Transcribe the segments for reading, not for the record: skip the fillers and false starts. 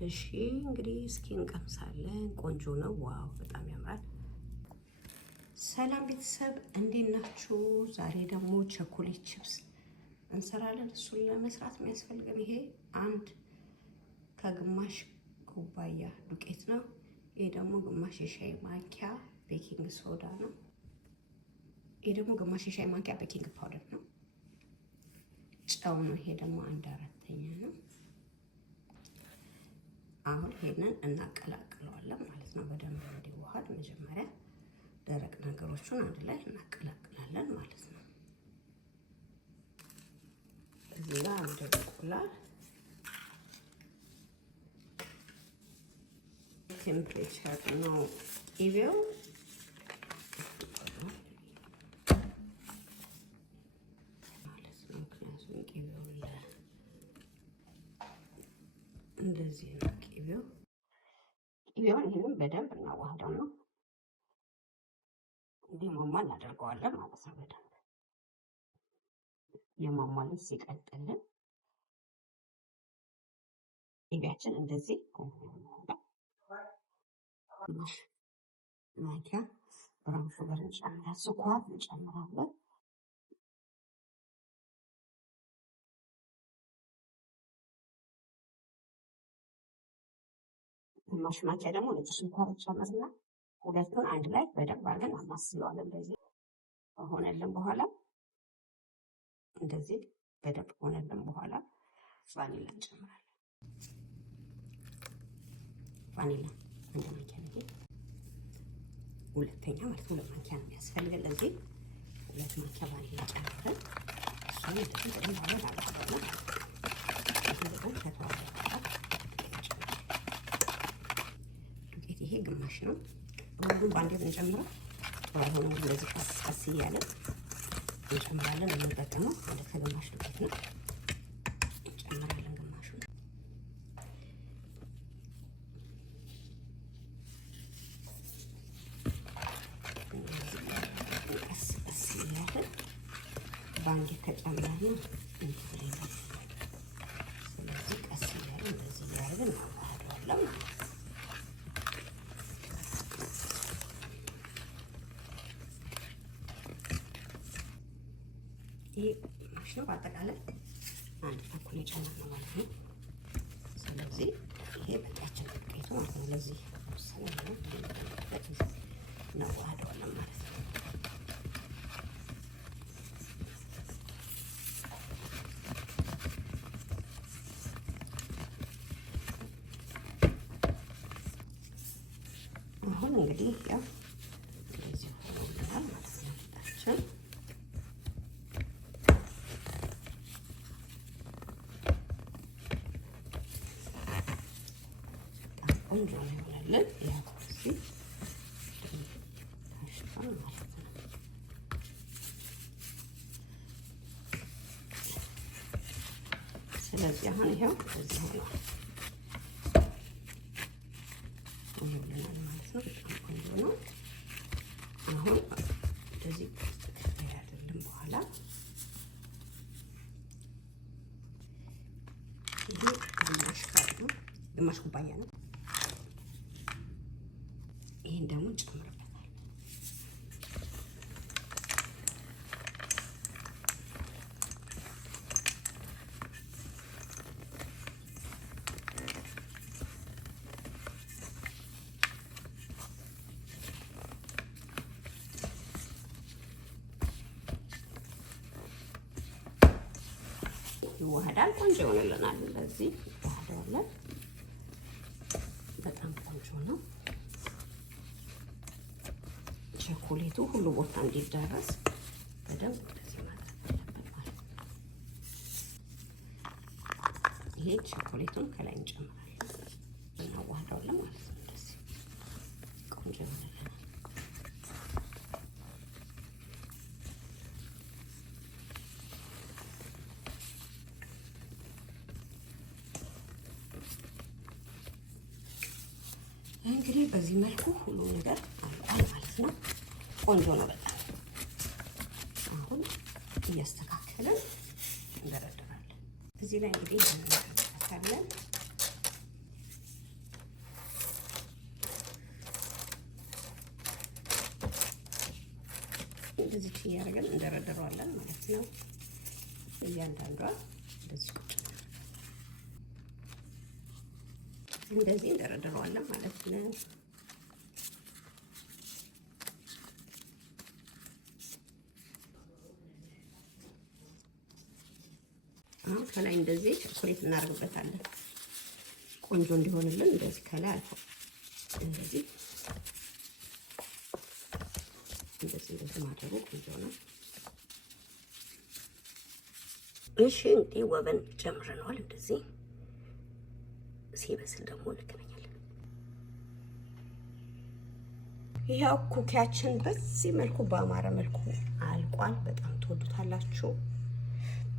እሺ እንግዲህ እስኪ እንቀምሳለን። ቆንጆ ነው። ዋው በጣም ያምራል። ሰላም ቤተሰብ እንዴት ናችሁ? ዛሬ ደግሞ ቸኮሌት ቺፕስ እንሰራለን። እሱን ለመስራት የሚያስፈልገን ይሄ አንድ ከግማሽ ኩባያ ዱቄት ነው። ይሄ ደግሞ ግማሽ የሻይ ማንኪያ ቤኪንግ ሶዳ ነው። ይሄ ደግሞ ግማሽ የሻይ ማንኪያ ቤኪንግ ፓውደር ነው። ጨው ነው። ይሄ ደግሞ 1/4 ነው። አሁን ይሄንን እናቀላቅለዋለን ማለት ነው። በደንብ እንዲዋሃድ መጀመሪያ ደረቅ ነገሮቹን አንድ ላይ እናቀላቅላለን ማለት ነው። እዚህ ጋር አንድ እንቁላል ቴምፕሬቸር ነው ቅቤው ማለት ነው። ምክንያቱም ቅቤው እንደዚህ ነው። ቅቤውን ይህንም በደንብ እናዋህደው ነው። እንዲህ ማማ እናደርገዋለን ማለት ነው። በደንብ የማሟልን ሲቀጥልን ቅቤያችን እንደዚህ ማንኪያ ብራውን ሹገር እንጨምራለን። ስኳር እንጨምራለን። ግማሽ ማንኪያ ደግሞ ነጭ ሽንኩርት እንጨምርና ሁለቱን አንድ ላይ በደንብ አድርገን አማስለዋለን። እንደዚህ ከሆነልን በኋላ እንደዚህ በደንብ ሆነልን በኋላ ቫኒላ እንጨምራለን። ቫኒላ አንድ ማንኪያ ነው። ሁለተኛ ማለት 2 ማንኪያ ነው የሚያስፈልገን። ለዚህ 2 ማንኪያ ቫኒላ ጨምረን እሱን እንደዚህ በደንብ አድርገን አላቀረብንም። ይሄ ግማሽ ነው። ሁሉም ባንዴ ብንጨምረው ሆኖ እንደዚህ ቀስ እያለን እንጨምራለን። የምንጠቀመው ወደ ከግማሽ ዱቄት ነው እንጨምራለን። ግማሹን ቀስ ቀስ እያለን ባንዴ ከጨመርን ስለዚህ ቀስ እያለን እንደዚህ እያደረግን እናዋህደዋለን ማለት ነው። ይሄ ግማሽ ነው። በአጠቃላይ አንድ ተኩል የጨመርነው ማለት ነው። ስለዚህ ይሄ በቂያችን ዱቄቱ ማለት ነው። ለዚህ ስለሆነ እናዋህደዋለን ማለት ነው። አሁን እንግዲህ ያው እንደዚህ ሆኖልናል ማለት ነው። ጣችን ቆንጆ ነው ይሆናለን። ያው እዚህ ታሽቷል ማለት ነው። ስለዚህ አሁን ይሄው እዚህ ሆኗል ይሆናል ማለት ነው። በጣም ቆንጆ ነው። አሁን እንደዚህ ያደርልን በኋላ ይሄ ግማሽ ኩባያ ነው። ይሄን ደግሞ ጨምርበታል። ይዋሃዳል። ቆንጆ ይሆንልናል። እንደዚህ ይዋሃዳል። በጣም ቆንጆ ነው። ቸኮሌቱ ሁሉ ቦታ እንዲዳረስ በደንብ እንደዚህ ማድረግ አለበት ማለት ነው። ይሄ ቸኮሌቱን ከላይ እንጨምራለን፣ እናዋህደዋለን ማለት ነው። እንደዚህ ቆንጆ ይሆንልናል። እንግዲህ በዚህ መልኩ ሁሉ ነገር አልቋል ማለት ነው። ቆንጆ ነው በጣም። አሁን እያስተካከለን እንደረድራለን። እዚህ ላይ እንግዲህ እናደርጋለን እያደረግን እንደረደረዋለን ማለት ነው። እያንዳንዷ እንደዚህ እንደዚህ እንደረደረዋለን ማለት ነው። አሁን ከላይ እንደዚህ ቸኮሌት እናደርግበታለን ቆንጆ እንዲሆንልን። እንደዚህ ከላይ አልፎ እንደዚህ ማድረጉ ቆንጆ ነው። እሺ እንግዲህ ወበን ጨምረነዋል። እንደዚህ ሲበስል ደግሞ እንገናኛለን። ይሄው ኩኪያችን በዚህ መልኩ በአማረ መልኩ አልቋል። በጣም ትወዱታላችሁ።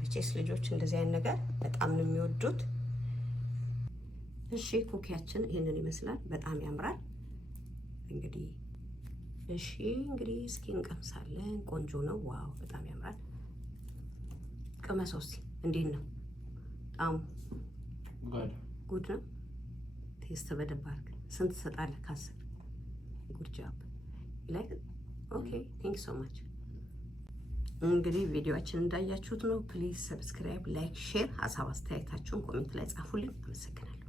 መቼስ ልጆች እንደዚህ አይነት ነገር በጣም ነው የሚወዱት። እሺ ኩኪያችን ይሄንን ይመስላል። በጣም ያምራል። እንግዲህ እስኪ እንቀምሳለን። ቆንጆ ነው። ዋው በጣም ያምራል። ቅመሰው እስኪ እንዴት ነው ጣዕሙ? ጉድ ነው። ቴስት በደንብ አድርግ። ስንት ትሰጣለህ? ከ10? ጉድ ጃብ ላይክ ኦኬ ቴንክ ሶ ማች። እንግዲህ ቪዲዮአችን እንዳያችሁት ነው። ፕሊዝ ሰብስክራይብ፣ ላይክ፣ ሼር፣ ሀሳብ አስተያየታችሁን ኮሜንት ላይ ጻፉልኝ። አመሰግናለሁ።